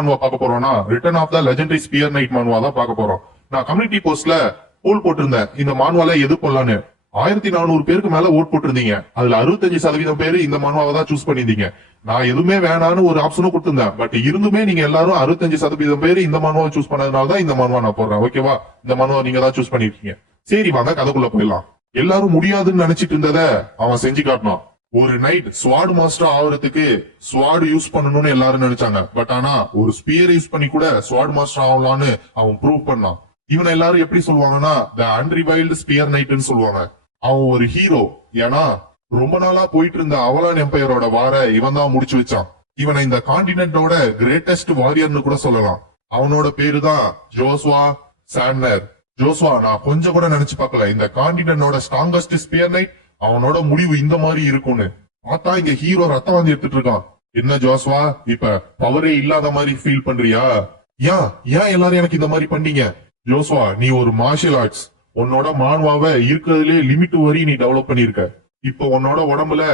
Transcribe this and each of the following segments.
பார்க்க போறோம்னா return of the legendary spear knight மானுவா தான் பார்க்க போறோம். நான் கம்யூனிட்டி போஸ்ட்ல போல் போட்டிருந்தேன் இந்த மானுவால எது போடலான்னு. 1400 பேருக்கு மேல ஓட் போட்டிருந்தீங்க. அதுல 65% பேரு இந்த மானுவாவை தான் சூஸ் பண்ணிருந்தீங்க. நான் எதுவுமே வேணான்னு ஒரு ஆப்ஷனும் கொடுத்திருந்தேன். பட் இருந்துமே நீங்க எல்லாரும் 65% பேரு இந்த மானுவாவை சூஸ் பண்ணதுனால தான் இந்த மானுவா நான் போடுறேன். ஓகேவா? இந்த மானுவா நீங்க தான் சூஸ் பண்ணிருக்கீங்க. சரி வாங்க கதைக்குள்ள போயிடலாம். எல்லாரும் முடியாதுன்னு நினைச்சிட்டு இருந்தத அவன் செஞ்சு காட்டினான். ஒரு நைட் ஸ்வாட் மாஸ்டர் ஆகுறதுக்கு ஸ்வாட் யூஸ் பண்ணணும்னு எல்லாரும் நினைச்சாங்க. பட் ஆனா ஒரு ஸ்பியர் யூஸ் பண்ணி கூட ஸ்வாட் மாஸ்டர் ஆகலான்னு அவன் ப்ரூவ் பண்ணான். இவனை எல்லாரும் எப்படி சொல்லுவாங்கன்னா த அன்ரிவைல்டு ஸ்பியர் நைட்னு சொல்லுவாங்க. அவன் ஒரு ஹீரோ. ஏன்னா ரொம்ப நாளா போயிட்டு இருந்த அவலான் எம்பையரோட வார இவன் தான் முடிச்சு வச்சான். இவனை இந்த கான்டினென்டோட கிரேட்டஸ்ட் வாரியர்னு கூட சொல்லலாம். அவனோட பேரு தான் ஜோஸ்வா சாண்ட்னர். ஜோஸ்வா நான் கொஞ்சம் கூட நினைச்சு பார்க்கல இந்த கான்டினென்டோட ஸ்ட்ராங்கஸ்ட் ஸ்பியர் நைட் அவனோட முடிவு இந்த மாதிரி இருக்கும்னு. பார்த்தா இங்க ஹீரோ ரத்தம் வாந்தி எடுத்துட்டு இருக்கான். என்ன ஜோஸ்வா இப்ப பவரே இல்லாத மாதிரி ஃபீல் பண்றியா? ஏன் ஏன் எல்லாரும் எனக்கு இந்த மாதிரி பண்ணீங்க? ஜோஸ்வா நீ ஒரு மார்ஷியல் ஆர்ட்ஸ். உன்னோட மான்வாவை இருக்கிறதுலே லிமிட் வரி நீ டெவலப் பண்ணிருக்க. இப்ப உன்னோட உடம்புல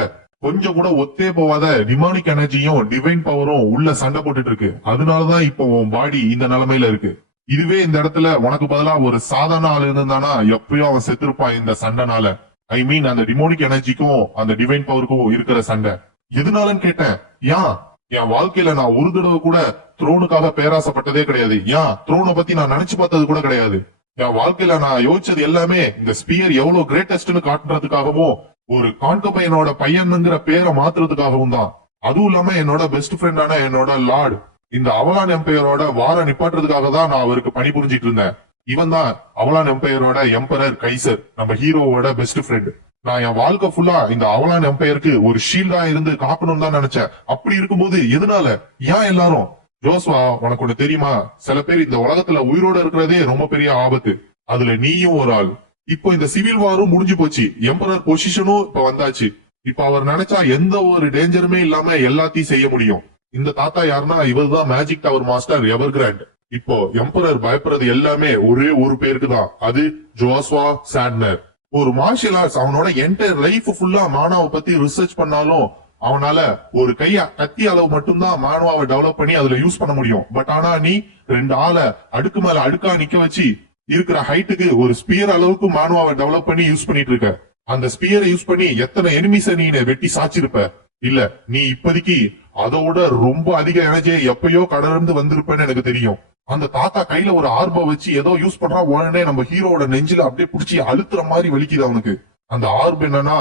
கொஞ்சம் கூட ஒத்தே போவாத டிமானிக் எனர்ஜியும் டிவைன் பவரும் உள்ள சண்டை போட்டுட்டு இருக்கு. அதனாலதான் இப்ப உன் பாடி இந்த நிலைமையில இருக்கு. இதுவே இந்த இடத்துல உனக்கு பதிலா ஒரு சாதாரண ஆள் இருந்தானா எப்பயும் அவன் செத்துருப்பான் இந்த சண்டைனால. ஐ மீன் அந்த டிமோனிக் எனர்ஜிக்கும் அந்த டிவைன் பவருக்கும் இருக்கிற சண்டை. எதுனாலன்னு கேட்டேன். ஏன் என் வாழ்க்கையில நான் ஒரு தடவை கூட த்ரோனுக்காக பேராசப்பட்டதே கிடையாது. ஏன் த்ரோனை பத்தி நான் நினைச்சு பார்த்தது கூட கிடையாது. என் வாழ்க்கையில நான் யோசிச்சது எல்லாமே இந்த ஸ்பியர் எவ்வளவு கிரேட்டஸ்ட்னு காட்டுறதுக்காகவும் ஒரு கான்கபையனோட பையனுங்கிற பேரை மாத்துறதுக்காகவும் தான். அதுவும் இல்லாம என்னோட பெஸ்ட் ஃப்ரெண்டான என்னோட லார்ட் இந்த அவலான் எம்பையரோட வார நிப்பாட்டுறதுக்காக தான் நான் அவருக்கு பணி புரிஞ்சிட்டு இருந்தேன். இவன் தான் அவலான் எம்பையரோட எம்பரர் கைசர், நம்ம ஹீரோவோட பெஸ்ட் ஃப்ரெண்ட். நான் என் வாழ்க்கை ஃபுல்லா இந்த அவலான் எம்பையருக்கு ஒரு ஷீல்டா இருந்து காக்கணும்னு தான் நினைச்சேன். அப்படி இருக்கும்போது எதனால ஏன் எல்லாரும் ஜோஸ்வா உனக்கு ஒண்ணு தெரியுமா? சில பேர் இந்த உலகத்துல உயிரோட இருக்கிறதே ரொம்ப பெரிய ஆபத்து. அதுல நீயும் ஒரு ஆள். இப்போ இந்த சிவில் வாரும் முடிஞ்சு போச்சு. எம்பரர் பொசிஷனும் இப்ப வந்தாச்சு. இப்ப அவர் நினைச்சா எந்த ஒரு டேஞ்சருமே இல்லாம எல்லாத்தையும் செய்ய முடியும். இந்த தாத்தா யாருன்னா இவர் தான் மேஜிக் டவர் மாஸ்டர் எவர் கிராண்ட். இப்போ எம்பரர் பயப்படுறது எல்லாமே ஒரே ஒரு பேருக்கு தான். அது ஜோஸ்வா சாண்ட்னர். ஒரு மார்ஷியல் ஆர்ட்ஸ் அவனோட என்டையர் லைஃப் ஃபுல்லா மானாவை பத்தி ரிசர்ச் பண்ணாலும் அவனால ஒரு கத்தி அளவு மட்டும்தான் மானுவாவை டெவலப் பண்ணி அதுல யூஸ் பண்ண முடியும். பட் ஆனா நீ 2 ஆளை அடுக்கு மேல அடுக்கா நிக்க வச்சு இருக்கிற ஹைட்டுக்கு ஒரு ஸ்பியர் அளவுக்கு மானுவாவை டெவலப் பண்ணி யூஸ் பண்ணிட்டு இருக்க. அந்த ஸ்பியரை யூஸ் பண்ணி எத்தனை எனிமிஸ நீ வெட்டி சாச்சிருப்ப? இல்ல நீ இப்போதைக்கு அதோட ரொம்ப அதிக எனர்ஜியை எப்பயோ கடந்து வந்திருப்பேன்னு எனக்கு தெரியும். அந்த தாத்தா கையில ஒரு ஆர்ப வச்சு ஏதோ யூஸ் பண்றா. உடனே நம்ம ஹீரோட நெஞ்சில அப்படியே புடிச்சு அழுத்துற மாதிரி வலிக்குது அவனுக்கு. அந்த ஆர்பு என்னன்னா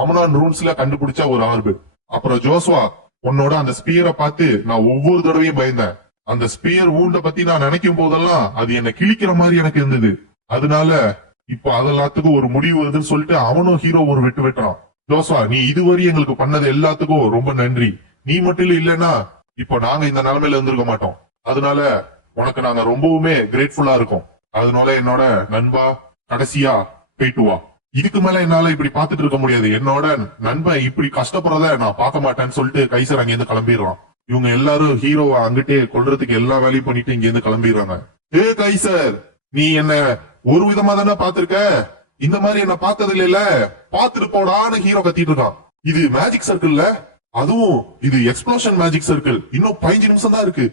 அமனான் ரூன்ஸ்ல கண்டுபிடிச்ச ஒரு ஆர்பு. அப்புறம் ஜோஸ்வா உன்னோட அந்த ஸ்பியரை பார்த்து நான் ஒவ்வொரு தடவையும் பயந்தேன். அந்த ஸ்பியர் வூண்ட பத்தி நான் நினைக்கும் போதெல்லாம் அது என்ன கிழிக்கிற மாதிரி எனக்கு இருந்தது. அதனால இப்ப அதெல்லாத்துக்கும் ஒரு முடிவு வருதுன்னு சொல்லிட்டு அவனும் ஹீரோ ஒரு வெட்டு வெட்டுறான். ஜோஸ்வா நீ இதுவரை எங்களுக்கு பண்ணது எல்லாத்துக்கும் ரொம்ப நன்றி. நீ மட்டும் இல்லைன்னா இப்ப நாங்க இந்த நிலைமையில இருந்திருக்க மாட்டோம். அதனால உனக்கு நாங்க ரொம்பவுமே கிரேட்ஃபுல்லா இருக்கோம். அதனால என்னோட நண்பா கடைசியா போயிட்டு வா. இதுக்கு மேல என்னால இப்படி பாத்துட்டு இருக்க முடியாது. என்னோட நண்பன் இப்படி கஷ்டப்படுறத நான் பார்க்க மாட்டேன்னு சொல்லிட்டு கைசர் அங்க இருந்து கிளம்பிடுறான். இவங்க எல்லாரும் ஹீரோவை அங்கிட்டே கொல்றதுக்கு எல்லா வேலையும் பண்ணிட்டு இங்க இருந்து கிளம்பிடுறாங்க. ஏ கைசர் நீ என்ன ஒரு விதமா தானே பாத்திருக்க, இந்த மாதிரி என்ன பார்த்தது இல்ல, பாத்துட்டு போடான்னு ஹீரோ கத்திட்டு இருக்கான். இது மேஜிக் சர்க்கிள்ல, அதுவும் இது எக்ஸ்ப்ளோஷன் மேஜிக் சர்க்கிள். இன்னும் 15 நிமிஷம் தான் இருக்கு.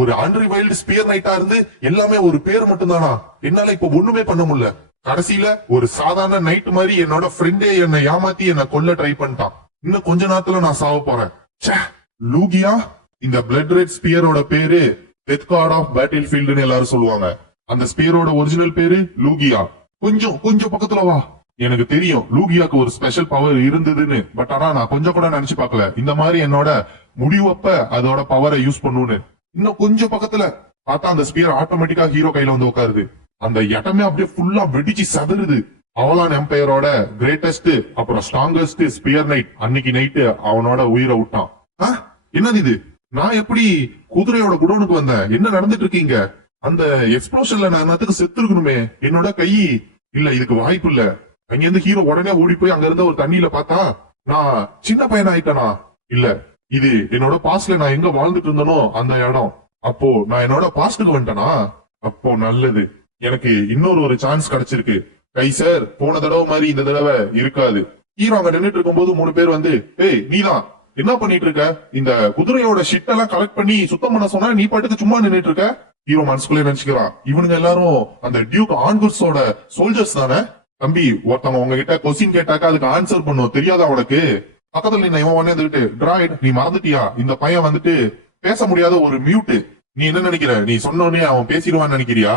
ஒரு அன்ரிவைல்டு ஸ்பியர் நைட்டா இருந்து எல்லாமே ஒரு பேர் மட்டும் தானா? என்னால இப்ப ஒண்ணுமே பண்ண முடியல. கடைசியில ஒரு சாதாரண நைட் மாதிரி என்னோட ஃப்ரெண்டே என்னை ஏமாத்தி என்ன கொல்ல ட்ரை பண்ணிட்டான். இன்னும் கொஞ்ச நேரத்துல நான் சாவ போறேன். லூகியா இந்த பிளட் ரெட் ஸ்பியரோட பேரு டெத் கார்ட் ஆஃப் பேட்டில் ஃபீல்டுன்னு எல்லாரும் சொல்லுவாங்க. அந்த ஸ்பியரோட ஒரிஜினல் பேரு லூகியா. கொஞ்சம் பக்கத்துல வா. எனக்கு தெரியும் லூகியாக்கு ஒரு ஸ்பெஷல் பவர் இருந்ததுன்னு. பட் ஆனா நான் கொஞ்சம் கூட நினைச்சு பார்க்கல இந்த மாதிரி என்னோட முடிவப்ப அதோட பவரை யூஸ் பண்ணுன்னு. இன்னும் கொஞ்சம் பக்கத்துல பார்த்தா அந்த ஸ்பியர் ஆட்டோமேட்டிக்கா ஹீரோ கையில வந்து உட்காருது. அந்த இடமே அப்படியே ஃபுல்லா வெடிச்சு சதுருது. அவலான் எம்பையரோட கிரேட்டஸ்ட் அப்புறம் ஸ்ட்ராங்கஸ்ட் ஸ்பியர் நைட் அன்னைக்கு நைட்டு அவனோட உயிரை விட்டான். என்னது இது? நான் எப்படி குதிரையோட குடோனுக்கு வந்தேன்? என்ன நடந்துட்டு இருக்கீங்க? அந்த எக்ஸ்ப்ளோஷன்ல நான் என்னத்துக்கு செத்து இருக்கணுமே. என்னோட கை இல்ல, இதுக்கு வாய்ப்பு இல்ல. அங்க இருந்து ஹீரோ உடனே ஓடி போய் அங்க இருந்த ஒரு தண்ணியில பார்த்தா நான் சின்ன பையன் ஆயிட்டேனா? இல்ல, இது என்னோட பாஸ்ட்ல நான் எங்க வாழ்ந்துட்டு இருந்தனோ அந்த இடம். அப்போ நான் என்னோட பாஸ்டுக்கு வந்துட்டேனா? அப்போ நல்லது, எனக்கு இன்னொரு சான்ஸ் கிடைச்சிருக்கு. கைசர் போன தடவை மாதிரி இந்த தடவை இருக்காது. ஹீரோ அங்க நின்றுட்டு இருக்கும் போது 3 பேர் வந்து ஏய் நீதான் என்ன பண்ணிட்டு இருக்க? இந்த குதிரையோட ஷிட் எல்லாம் கலெக்ட் பண்ணி சுத்தம் பண்ண சொன்னா நீ பாட்டுக்கு சும்மா நின்னுட்டு இருக்க. ஹீரோ மனசுக்குள்ளே நினைச்சுக்கிறான், இவனுங்க எல்லாரும் அந்த டியூக் ஆன்குர்ஸோட சோல்ஜர்ஸ் தானே. தம்பி, ஒருத்தவங்க உங்ககிட்ட கொஸ்டின் கேட்டாக்க அதுக்கு ஆன்சர் பண்ணும், தெரியாதா உனக்கு? பக்கத்துல நீ இவன் வந்துட்டு, டிராய்ட் நீ மறந்துட்டியா, இந்த பையன் வந்துட்டு பேச முடியாத ஒரு மியூட். நீ என்ன நினைக்கிற? நீ சொன்னோடனே அவன் பேசிடுவான்னு நினைக்கிறியா?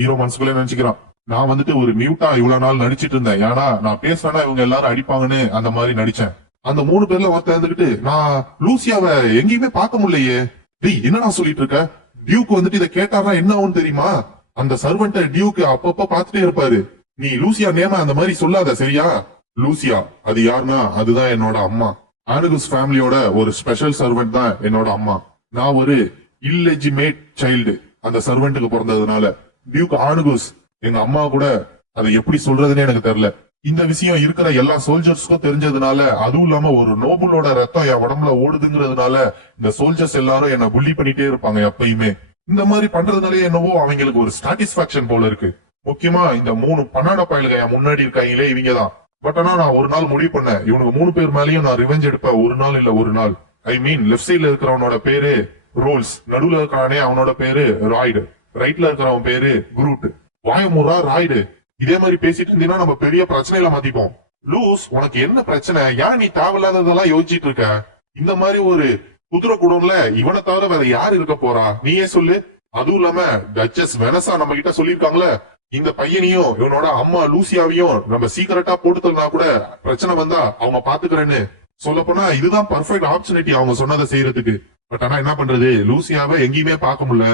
ஹீரோ மனசுக்குள்ளே நினைச்சுக்கிறான், நான் வந்துட்டு ஒரு மியூட்டா இவ்வளவு நாள் நடிச்சிட்டு இருந்தேன். ஏன்னா நான் பேசுறேன்னா இவங்க எல்லாரும் அடிப்பாங்கன்னு அந்த மாதிரி நடிச்சேன். அந்த 3 பேர்ல ஒருத்தர் இருந்துகிட்டு, நான் லூசியாவை எங்கேயுமே பார்க்க முடியலையே. டேய், என்ன நான் சொல்லிட்டு இருக்க? டியூக் வந்துட்டு இதை கேட்டாரா என்ன ஆகும் தெரியுமா? அந்த சர்வெண்ட டியூக் அப்பப்ப பாத்துட்டே இருப்பாரு. நீ லூசியா நேம அந்த மாதிரி சொல்லாத, சரியா? லூசியா அது யாருன்னா அதுதான் என்னோட அம்மா. ஆனுகுஸ் ஃபேமிலியோட ஒரு ஸ்பெஷல் சர்வெண்ட் தான் என்னோட அம்மா. நான் ஒரு இல்லெஜிமேட் சைல்டு அந்த சர்வெண்ட்டுக்கு பிறந்ததுனால. டியூக் ஆனுகுஸ் எங்க அம்மா கூட அதை எப்படி சொல்றதுன்னு எனக்கு தெரியல. இந்த விஷயம் இருக்கிற எல்லா சோல்ஜர்ஸ்க்கும் தெரிஞ்சதுனால, அதுவும் இல்லாம ஒரு நோபலோட ரத்தம் என் உடம்புல ஓடுதுங்கிறதுனால இந்த சோல்ஜர்ஸ் எல்லாரும் என்ன புள்ளி பண்ணிட்டே இருப்பாங்க எப்பயுமே. இந்த மாதிரி பண்றதுனாலே என்னவோ அவங்களுக்கு ஒரு சாட்டிஸ்பாக்சன் போல இருக்கு. முக்கியமா இந்த 3 பன்னாட பயலுக என் முன்னாடி இருக்காங்களே, இவங்கதான். பட் ஆனா நான் ஒரு நாள் முடிவு பண்ணேன், இவனுக்கு 3 பேர் மேலயும் நான் ரிவெஞ்ச் எடுப்பேன், ஒரு நாள் இல்ல ஒரு நாள். ஐ மீன், லெப்ட் சைட்ல இருக்கிறவனோட பேரு ரோல்ஸ், நடுவுல இருக்கானே அவனோட பேரு ராய்டு, ரைட்ல இருக்கிறவன் பேரு குரூட். வாயமுறா ராய்டு, இதே மாதிரி பேசிட்டு இருந்தீங்கன்னா நம்ம பெரிய பிரச்சனையில மாத்திப்போம். லூஸ், உனக்கு என்ன பிரச்சனை? ஏன் நீ தேவையில்லாததெல்லாம் யோசிச்சுட்டு இருக்க? இந்த மாதிரி ஒரு குதிரை குடம்ல இவனை தவிர வேற யாரு இருக்க போறா? நீயே சொல்லு. அதுவும் இல்லாம டச்சஸ் வெனசா நம்ம கிட்ட சொல்லிருக்காங்களே, இந்த பையனையும் இவனோட அம்மா லூசியாவையும் நம்ம சீக்கிரட்டா போட்டுத்தலனா கூட பிரச்சனை வந்தா அவங்க பாத்துக்கிறேன்னு சொல்ல போனா இதுதான் பர்ஃபெக்ட் ஆப்பர்ச்சுனிட்டி அவங்க சொன்னதை செய்யறதுக்கு. பட் ஆனா என்ன பண்றது, லூசியாவை எங்கேயுமே பார்க்க முடியல.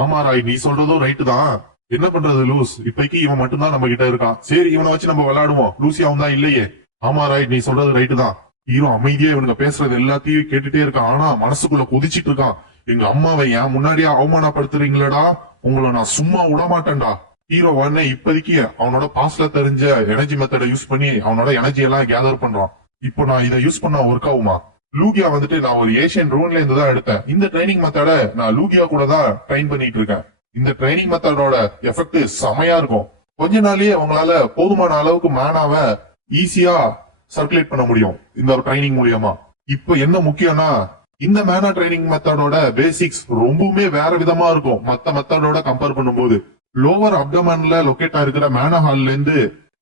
ஆமா ராய், நீ சொல்றதும் ரைட்டு தான். என்ன பண்றது லூஸ், இப்பைக்கு இவன் மட்டும்தான் நம்ம கிட்ட இருக்கான். சரி, இவனை வச்சு நம்ம விளையாடுவோம். லூசியாவும் தான் இல்லையே. ஆமா ராய், நீ சொல்றது ரைட்டு தான். ஹீரோ அமைதியா இவனுங்க பேசுறது எல்லாத்தையும் கேட்டுட்டே இருக்கான். ஆனா மனசுக்குள்ள கொதிச்சிட்டு இருக்கான். எங்க அம்மாவை ஏன் முன்னாடியே அவமானப்படுத்துறீங்களடா, உங்களை நான் சும்மா விட மாட்டேன்டா. ஹீரோ உடனே இப்போதைக்கு அவனோட பாஸ்ட்ல தெரிஞ்ச எனர்ஜி மெத்தட யூஸ் பண்ணி அவனோட எனர்ஜி எல்லாம் கேதர் பண்றான். இப்போ நான் இதை யூஸ் பண்ணா ஒர்க் ஆகுமா? லூகியா வந்துட்டு நான் ஒரு ஏஷியன் ரூன்ல இருந்து தான் எடுத்தேன். இந்த ட்ரைனிங் மெத்தட நான் லூகியா கூட தான் ட்ரைன் பண்ணிட்டு இருக்கேன். இந்த ட்ரைனிங் மெத்தடோட எஃபெக்ட் செமையா இருக்கும். கொஞ்ச நாள்லயே அவங்களால போதுமான அளவுக்கு மேனாவை ஈஸியா சர்க்குலேட் பண்ண முடியும் இந்த ஒரு ட்ரைனிங் மூலியமா. இப்ப என்ன முக்கியம்னா, இந்த மேனா ட்ரைனிங் மெத்தடோட பேசிக்ஸ் ரொம்பவுமே வேற விதமா இருக்கும் மத்த மெத்தடோட கம்பேர் பண்ணும்போது. லோவர் அப்டமன்ல லொக்கேட்டா இருக்கிற மேனா ஹால்ல இருந்து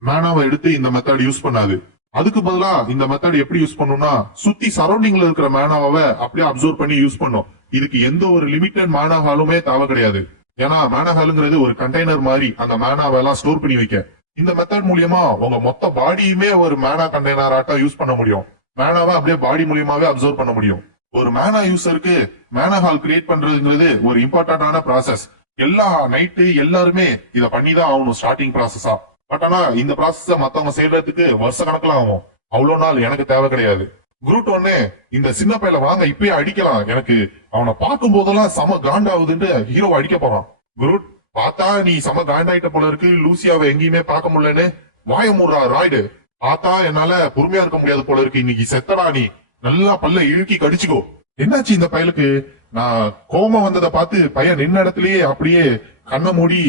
மேனாவை எடுத்து இந்த மெத்தட் யூஸ் பண்ணாது. அதுக்கு பதிலா இந்த மெத்தட் எப்படி யூஸ் பண்ணும்னா, சுத்தி சரௌண்டிங்ல இருக்கிற மேனாவை அப்படியே அப்சர்வ் பண்ணி யூஸ் பண்ணும். இதுக்கு எந்த ஒரு லிமிட்டட் மேனா ஹாலுமே தேவை கிடையாது. ஏன்னா மேனா ஹாலுங்கிறது ஒரு கண்டெய்னர் மாதிரி அந்த மேனாவை எல்லாம் ஸ்டோர் பண்ணி வைக்க. இந்த மெத்தட் மூலியமா உங்க மொத்த பாடியுமே ஒரு மேனா கண்டெய்னர் ஆட்டா யூஸ் பண்ண முடியும். மேனாவை அப்படியே பாடி மூலியமாவே அப்சர்வ் பண்ண முடியும். ஒரு மேனா யூசருக்கு மேனா ஹால் கிரியேட் பண்றதுங்கிறது ஒரு இம்பார்ட்டன்டான ப்ராசஸ். எல்லா நைட்டு எல்லாருமே இத பண்ணிதான் ஆகணும் ஸ்டார்டிங் ப்ராசஸா. பட் ஆனா இந்த ப்ராசஸ மத்தவங்க செய்யறதுக்கு வருஷ கணக்குல ஆகும். அவ்வளவு நாள் எனக்கு தேவை கிடையாது. குரூட் ஒன்னு, இந்த சின்ன பையல வாங்க இப்பயே அடிக்கலாம், எனக்கு அவனை பார்க்கும் போதெல்லாம் சம காண்டாவுதுன்னு ஹீரோவை அடிக்க போறான். குரூட், பார்த்தா நீ சம காண்டாயிட்ட போல இருக்கு, லூசியாவை எங்கேயுமே பார்க்க முடியலன்னு வாயமுறா ராய்டு. பார்த்தா என்னால பொறுமையா இருக்க முடியாது போல இருக்கு, இன்னைக்கு செத்தடா நீ, நல்லா பல்ல இழுக்கி கடிச்சுக்கோ. என்னாச்சு இந்த பயலுக்கு? நான் கோபம் வந்ததை பார்த்து பையன் நின்ன இடத்துலயே அப்படியே கண்ணை மூடி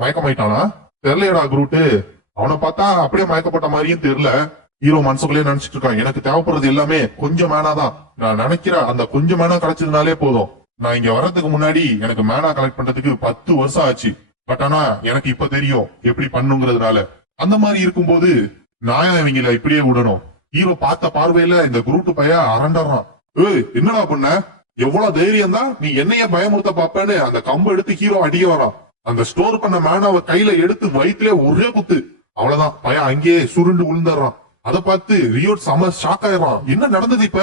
மயக்கமாயிட்டானா தெரியலடா குரூட்டு. அவனை பார்த்தா அப்படியே மயக்கப்பட்ட மாதிரியும் தெரியல. ஹீரோ மனசுக்குள்ளே நினைச்சிட்டு இருக்கான், எனக்கு தேவைப்படுறது எல்லாமே கொஞ்சம் மேனாதான். நான் நினைக்கிற அந்த கொஞ்சம் மேனா கிடைச்சதுனாலே போதும். நான் இங்க வர்றதுக்கு முன்னாடி எனக்கு மேனா கலெக்ட் பண்றதுக்கு 10 வருஷம் ஆச்சு. பட் ஆனா எனக்கு இப்ப தெரியும் எப்படி பண்ணுங்கிறதுனால. அந்த மாதிரி இருக்கும்போது நான் இவங்கள இப்படியே விடணும். ஹீரோ பார்த்த பார்வையில இந்த குரூட்டு பையன் அரண்டறான். ஏய், என்னடா பண்ண? எவ்வளவு தைரியம் தான் நீ என்னைய பயமுறுத்த பாப்பேன்னு அந்த கம்பு எடுத்து ஹீரோ அடிக்க வரான். அந்த ஸ்டோர் பண்ண மேனாவை கையில எடுத்து வயிற்றுல ஒரே குத்து. அவ்வளவுதான், பையன் அங்கேயே சுருண்டு விழுந்துடுறான். அதை பார்த்து ரியோட் செம ஷாக் ஆயிடுறான். என்ன நடந்தது இப்ப?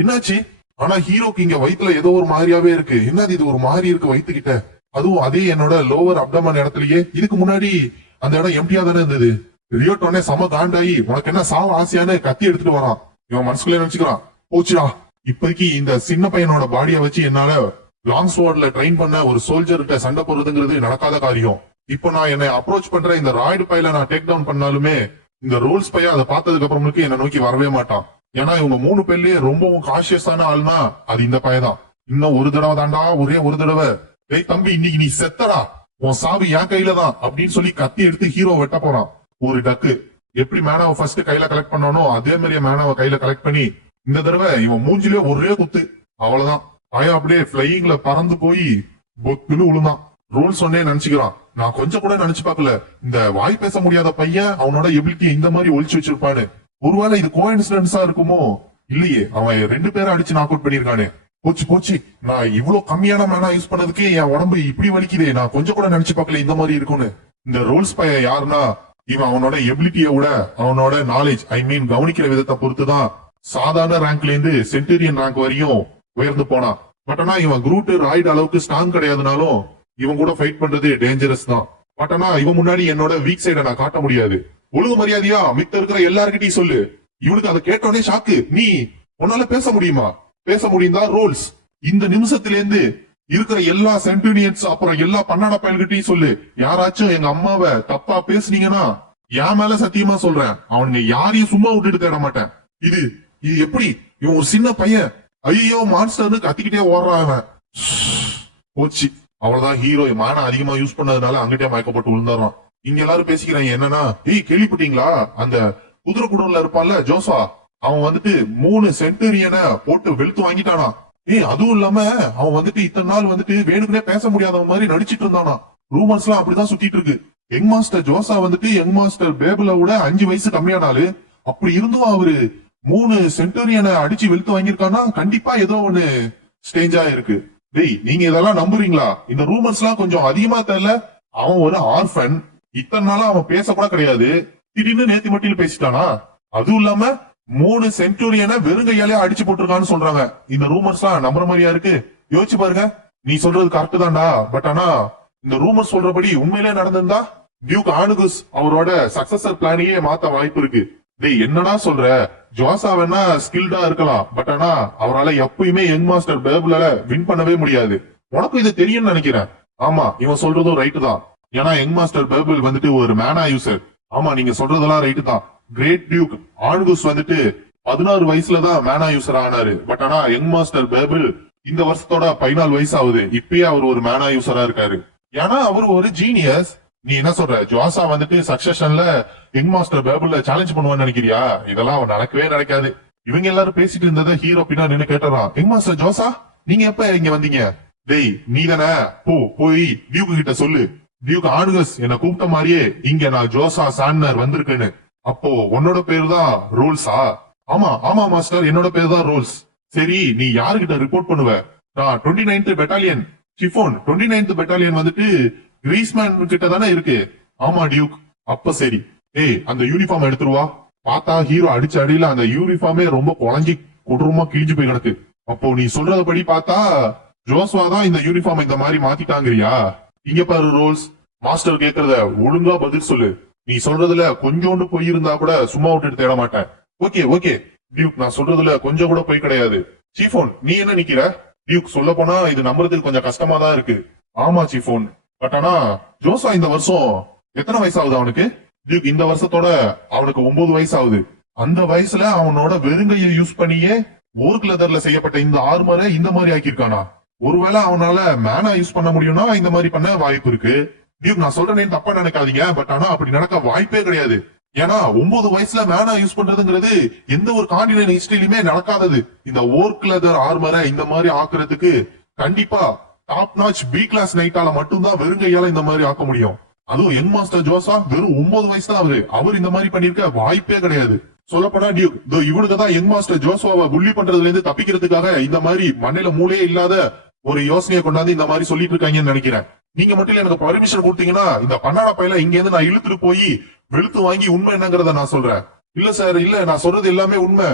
என்னாச்சு? ஆனா ஹீரோக்கு இங்க வயிற்றுல ஏதோ ஒரு மாதிரியாவே இருக்கு. என்னது இது ஒரு மாதிரி இருக்கு வயிற்றுக்கிட்ட? அதுவும் அதே என்னோட லோவர் அப்டமன் இடத்துலயே. இதுக்கு முன்னாடி அந்த இடம் எம்டியா தானே இருந்தது. ரியோட் உடனே செம காண்டாயி, உனக்கு என்ன சாவ ஆசையான்னு கத்தி எடுத்துட்டு வரான். இவன் மனசுக்குள்ளே நினைச்சுக்கிறான், போச்சுடா, இப்போதைக்கு இந்த சின்ன பையனோட பாடிய வச்சு என்னால லாங் ஸ்வார்ட்ல ட்ரெயின் பண்ண ஒரு சோல்ஜர்கிட்ட சண்டை போடுறதுங்கிறது நடக்காத காரியம். இப்போ நான் என்னை அப்ரோச் பண்ற இந்த ராய்டு பையில நான் டேக் டவுன் பண்ணாலுமே இந்த ரோல்ஸ் பையன் அதை பார்த்ததுக்கு அப்புறமுக்கு என்ன நோக்கி வரவே மாட்டான். ஏன்னா இவங்க 3 பேர்லயே ரொம்பவும் கான்சியஸான ஆள்னா அது இந்த பையதான். இன்னும் ஒரு தடவை தாண்டா, ஒரே ஒரு தடவை, ஏய் தம்பி இன்னைக்கு நீ செத்தடா, உன் சாவி என் கையில தான் அப்படின்னு சொல்லி கத்தி எடுத்து ஹீரோ வெட்ட போறான். ஒரு டக்கு எப்படி மேனாவை ஃபர்ஸ்ட் கையில கலெக்ட் பண்ணானோ அதே மாதிரியே மேனாவை கையில கலெக்ட் பண்ணி இந்த தடவை இவன் மூஞ்சிலே ஒரே குத்து. அவ்வளவுதான். பையன் அப்படியே பிளையிங்ல பறந்து போய் பொத்துன்னு விழுந்தான். ரூல்ஸ் ஒன்னே நினைச்சுக்கிறான். நான் கொஞ்சம் கூட நினைச்சு பார்க்கல இந்த வாய் பேச முடியாத பையன் அவனோட எபிலிட்டி இந்த மாதிரி ஒழிச்சு வச்சிருப்பான்னு. ஒருவேளை இது கோஇன்சிடென்ஸா இருக்குமோ? இல்லையே, அவன் 2 பேரை அடிச்சு நாக் அவுட் பண்ணிருக்கானே. போச்சு போச்சு, நான் இவ்வளவு கம்மியான மேனா யூஸ் பண்ணதுக்கே என் உடம்பு இப்படி வலிக்குதே. நான் கொஞ்சம் கூட நினைச்சு பார்க்கல இந்த மாதிரி இருக்கும்னு. இந்த ரூல்ஸ் பையன் யாருன்னா, இவன் அவனோட எபிலிட்டிய விட அவனோட நாலேஜ் கவனிக்கிற விதத்தை பொறுத்துதான் சாதாரண ரேங்க்ல இருந்து சென்டூரியன் ரேங்க் வரையும் உயர்ந்து போனான். பட் ஆனா இவன் குரூட் ராய்டு அளவுக்கு ஸ்ட்ராங் கிடையாதுனாலும் இவன் கூட ஃபைட் பண்றது டேஞ்சரஸ் தான். பட் ஆனா இவன் முன்னாடி என்னோட வீக் சைட நான் காட்ட முடியாது. ஒழுங்கு மரியாதையா மித்த இருக்கிற எல்லார்கிட்டயும் சொல்லு. இவனுக்கு அதை கேட்டோடனே ஷாக்கு. நீ உன்னால பேச முடியுமா? பேச முடியுதா? ரூல்ஸ் இந்த நிமிஷத்திலேருந்து இருக்கிற எல்லா சென்டூரியன்ஸ் அப்புறம் எல்லா பன்னாட பயல்கிட்டையும் சொல்லு, யாராச்சும் எங்க அம்மாவை தப்பா பேசுனீங்கன்னா என் மேல சத்தியமா சொல்றேன், அவனுங்க யாரையும் சும்மா விட்டுட்டு தேட மாட்டேன். இது இது எப்படி? இவன் ஒரு சின்ன பையன் ஐயோ மான்ஸ்டர்னு கத்திக்கிட்டே ஓடுறான் அவன். போச்சு, அவ்வளவுதான். ஹீரோ மானம் அதிகமா யூஸ் பண்ணதுனால அங்கிட்டே மயக்கப்பட்டு விழுந்தாரான். இங்க எல்லாரும் பேசிக்கிறாங்க என்னன்னா, கேள்விப்பட்டீங்களா அந்த குதிரை குடம்ல இருப்பான்ல ஜோசா, அவன் வந்துட்டு 3 சென்டூரியனை போட்டு வெளுத்து வாங்கிட்டானா. அதுவும் இல்லாம அவன் வந்துட்டு இத்தனை நாள் வந்துட்டு வேணுக்குனே பேச முடியாத மாதிரி நடிச்சிட்டு இருந்தானா. ரூமர்ஸ் எல்லாம் அப்படிதான் சுத்திட்டு இருக்கு. யங் மாஸ்டர் ஜோசா வந்துட்டு யங் மாஸ்டர் பேபிள விட 5 வயசு கம்மியானாலு. அப்படி இருந்தும் அவரு 3 சென்டூரியனை அடிச்சு வெளுத்து வாங்கியிருக்கானா, கண்டிப்பா ஏதோ ஒண்ணு ஸ்டேஞ்சா இருக்கு. டேய், நீங்க இதெல்லாம் நம்புறீங்களா? இந்த ரூமர்ஸ் எல்லாம் கொஞ்சம் அதிகமா தெரியல. அவன் ஒரு ஆர்ஃபன், இத்தனை நாளா அவன் பேச கூட கிடையாது, திடீர்னு நேத்து மட்டில் பேசிட்டானா. அதுவும் இல்லாம 3 சென்டூரியனை வெறுங்கையாலே அடிச்சு போட்டிருக்கான்னு சொல்றாங்க. இந்த ரூமர்ஸ் எல்லாம் நம்புற மாதிரியா இருக்கு? யோசிச்சு பாருங்க. நீ சொல்றது கரெக்ட் தான்டா. பட் ஆனா இந்த ரூமர் சொல்றபடி உண்மையிலே நடந்திருந்தா டியூக் ஆனுகுஸ் அவரோட சக்சஸர் பிளானையே மாத்த வாய்ப்பு இருக்கு. டேய், என்னடா சொல்ற? ஜோசா வேணா ஸ்கில்டா இருக்கலாம், பட் ஆனா அவரால எப்பயுமே யங் மாஸ்டர் பேபிளால வின் பண்ணவே முடியாது. உனக்கும் இது தெரியும்னு நினைக்கிறேன். ஆமா, இவன் சொல்றதும் ரைட்டு தான். ஏன்னா யங் மாஸ்டர் பேபிள் வந்துட்டு ஒரு மேனா யூசர். ஆமா, நீங்க சொல்றதெல்லாம் ரைட்டு தான். கிரேட் டியூக் ஆன்குஸ் வந்துட்டு 16 வயசுலதான் மேனா யூசர் ஆனாரு. பட் ஆனா யங் மாஸ்டர் பேபிள் இந்த வருஷத்தோட 14 வயசு ஆகுது. இப்பயே அவர் ஒரு மேனா யூசரா இருக்காரு. ஏன்னா அவர் ஒரு ஜீனியஸ். நீ என்ன சொல்ற? ஜோசா வந்துட்டு சக்சஷன்ல யங் மாஸ்டர் பேபிள்ல சேலஞ்ச் பண்ணுவான்னு நினைக்கிறியா? இதெல்லாம் அவன் நடக்கவே நடக்காது. இவங்க எல்லாரும் பேசிட்டு இருந்ததை ஹீரோ பின்னா நின்னு கேட்டுறான். யங் மாஸ்டர் ஜோசா, நீங்க எப்ப இங்க வந்தீங்க? டேய், நீ தானே, போய் டியூக் கிட்ட சொல்லு, டியூக் ஆனுகஸ் என்ன கூப்பிட்ட மாதிரியே இங்க நான் ஜோசா சான்னர் வந்திருக்கேன்னு. அப்போ உன்னோட பேரு தான் ரூல்ஸா? ஆமா ஆமா மாஸ்டர், என்னோட பேரு தான் ரூல்ஸ். சரி, நீ யாருகிட்ட ரிப்போர்ட் பண்ணுவ? நான் 29th battalion chiffon 29th battalion வந்துட்டு கிரீஸ்மேன் கிட்ட தானே இருக்கு. ஆமா டியூக். அப்ப சரி, அந்த யூனிஃபார்ம் எடுத்துருவா. பார்த்தா ஹீரோ அடிச்ச அடியில அந்த யூனிஃபார்மே ரொம்ப குழஞ்சி கொடூரமா கிழிஞ்சு போய் கிடக்கு. அப்போ நீ சொல்றதபடி பார்த்தா ஜோஸ்வா தான் இந்த யூனிஃபார்ம் இந்த மாதிரி மாத்திட்டாங்கறியா? இங்க பாரு ரூல்ஸ், மாஸ்டர் கேக்குறத ஒழுங்கா பதில் சொல்லு. நீ சொல்றதுல கொஞ்சோண்டு பொய் இருந்தா கூட சும்மா விட்டுட்டு தேட மாட்டேன். ஓகே ஓகே டியூக், நான் சொல்றதுல கொஞ்சம் கூட பொய் கிடையாது. சீஃபோன், நீ என்ன நிக்கிற? டியூக், சொல்ல போனா இது நம்புறதுக்கு கொஞ்சம் கஷ்டமா தான் இருக்கு. ஆமா சீஃபோன், பட் ஆனா ஜோசா இந்த வருஷம் எத்தனை வயசாகுது அவனுக்கு? டியூக், இந்த வருஷத்தோட அவனுக்கு 9 வயசு ஆகுது. அந்த வயசுல அவனோட வெறுங்கையை யூஸ் பண்ணியே ஓர்க் லெதர்ல செய்யப்பட்ட இந்த ஆர்மரை இந்த மாதிரி ஆக்கியிருக்கானா? ஒருவேளை அவனால மேனா யூஸ் பண்ண முடியும்னா இந்த மாதிரி பண்ண வாய்ப்பு இருக்கு. டியூக், நான் சொல்றேன்னு தப்பா நினைக்காதீங்க, பட் ஆனா அப்படி நடக்க வாய்ப்பே கிடையாது. ஏன்னா 9 வயசுல மேனா யூஸ் பண்றதுங்கிறது எந்த ஒரு காண்டினென்ட் ஹிஸ்டரியிலுமே நடக்காதது. இந்த ஓர்க் லெதர் ஆர்மரை இந்த மாதிரி ஆக்குறதுக்கு கண்டிப்பா டாப் நாச் பி கிளாஸ் நைட்டால மட்டும்தான் வெறுங்கையால இந்த மாதிரி ஆக்க முடியும். அதுவும் யங் மாஸ்டர் ஜோசா வெறும் 9 வயசு தான் அவர் இந்த மாதிரி பண்ணிருக்க வாய்ப்பே கிடையாது. சொல்லப்போனா டியூக், இவனுக்கு தான் யங் மாஸ்டர் ஜோசுவாவை புள்ளி பண்றதுல இருந்து தப்பிக்கிறதுக்காக இந்த மாதிரி மண்ணில மூளையே இல்லாத ஒரு யோசனையை கொண்டாந்து இந்த மாதிரி சொல்லிட்டு இருக்காங்கன்னு நினைக்கிறேன். நீங்க மட்டும் எனக்கு பர்மிஷன் கொடுத்தீங்கன்னா இந்த பன்னாட பையில இங்க இருந்து நான் இழுத்துட்டு போய் வெளுத்து வாங்கி உண்மை என்னங்கறத நான் சொல்றேன். இல்ல சார், இல்ல, நான் சொல்றது எல்லாமே உண்மை.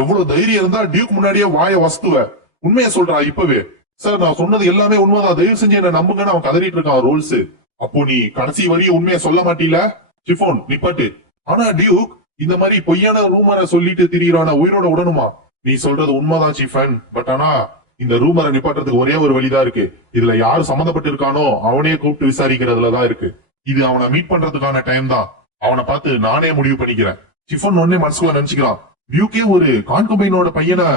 எவ்வளவு தைரியம் இருந்தா டியூக் முன்னாடியே வாய வஸ்துவ உண்மையை சொல்றா இப்பவே. சார், நான் சொன்னது எல்லாமே உண்மைதான், தயவு செஞ்சு என்ன நம்புங்கன்னு அவன் கதறிட்டு இருக்கான் ரூல்ஸ். அப்போ நீ கடைசி வரையும் உண்மையை சொல்ல மாட்டீல? சிஃபோன், நிப்பாட்டு. ஆனா டியூக் இந்த மாதிரி பொய்யான ரூமரை சொல்லிட்டு திரியிறான உயிரோட உடனுமா? நீ சொல்றது உண்மைதான் சிஃபன், பட் ஆனா இந்த ரூமரை நிப்பாட்டுறதுக்கு ஒரே ஒரு வழிதான் இருக்கு. இதுல யாரு சம்பந்தப்பட்டு இருக்கானோ அவனையே கூப்பிட்டு விசாரிக்கிறதுலதான் இருக்கு. இது அவனை மீட் பண்றதுக்கான டைம் தான். அவனை பார்த்து நானே முடிவு பண்ணிக்கிறேன். சிஃபன் ஒன்னே மனசுக்குள்ள நினைச்சுக்கிறான், டியூக்கே ஒரு கான்கபைனோட பையனை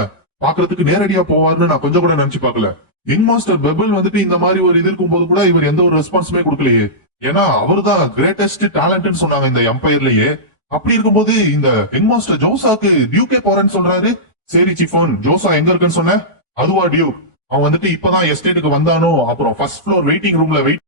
பாக்குறதுக்கு நேரடியா போவாருன்னு நான் கொஞ்சம் கூட நினைச்சு பாக்கல. யங் மாஸ்டர் பெபிள் வந்துட்டு இந்த மாதிரி ஒரு இது இருக்கும் போது கூட இவர் எந்த ஒரு ரெஸ்பான்ஸுமே கொடுக்கலையே. ஏன்னா அவரு தான் கிரேட்டஸ்ட் டேலண்ட்னு சொன்னாங்க இந்த எம்பையர்லயே. அப்படி இருக்கும்போது இந்த யங் மாஸ்டர் ஜோசாக்கு டியூக்கே போறேன்னு சொல்றாரு. சரி சிஃபோன், ஜோசா எங்க இருக்குன்னு சொன்ன? அதுவா டியூக்? அவன் வந்துட்டு இப்பதான் எஸ்டேட்டுக்கு வந்தானோ, அப்புறம் ஃபர்ஸ்ட் ஃப்ளோர் வெயிட்டிங் ரூம்ல வெயிட்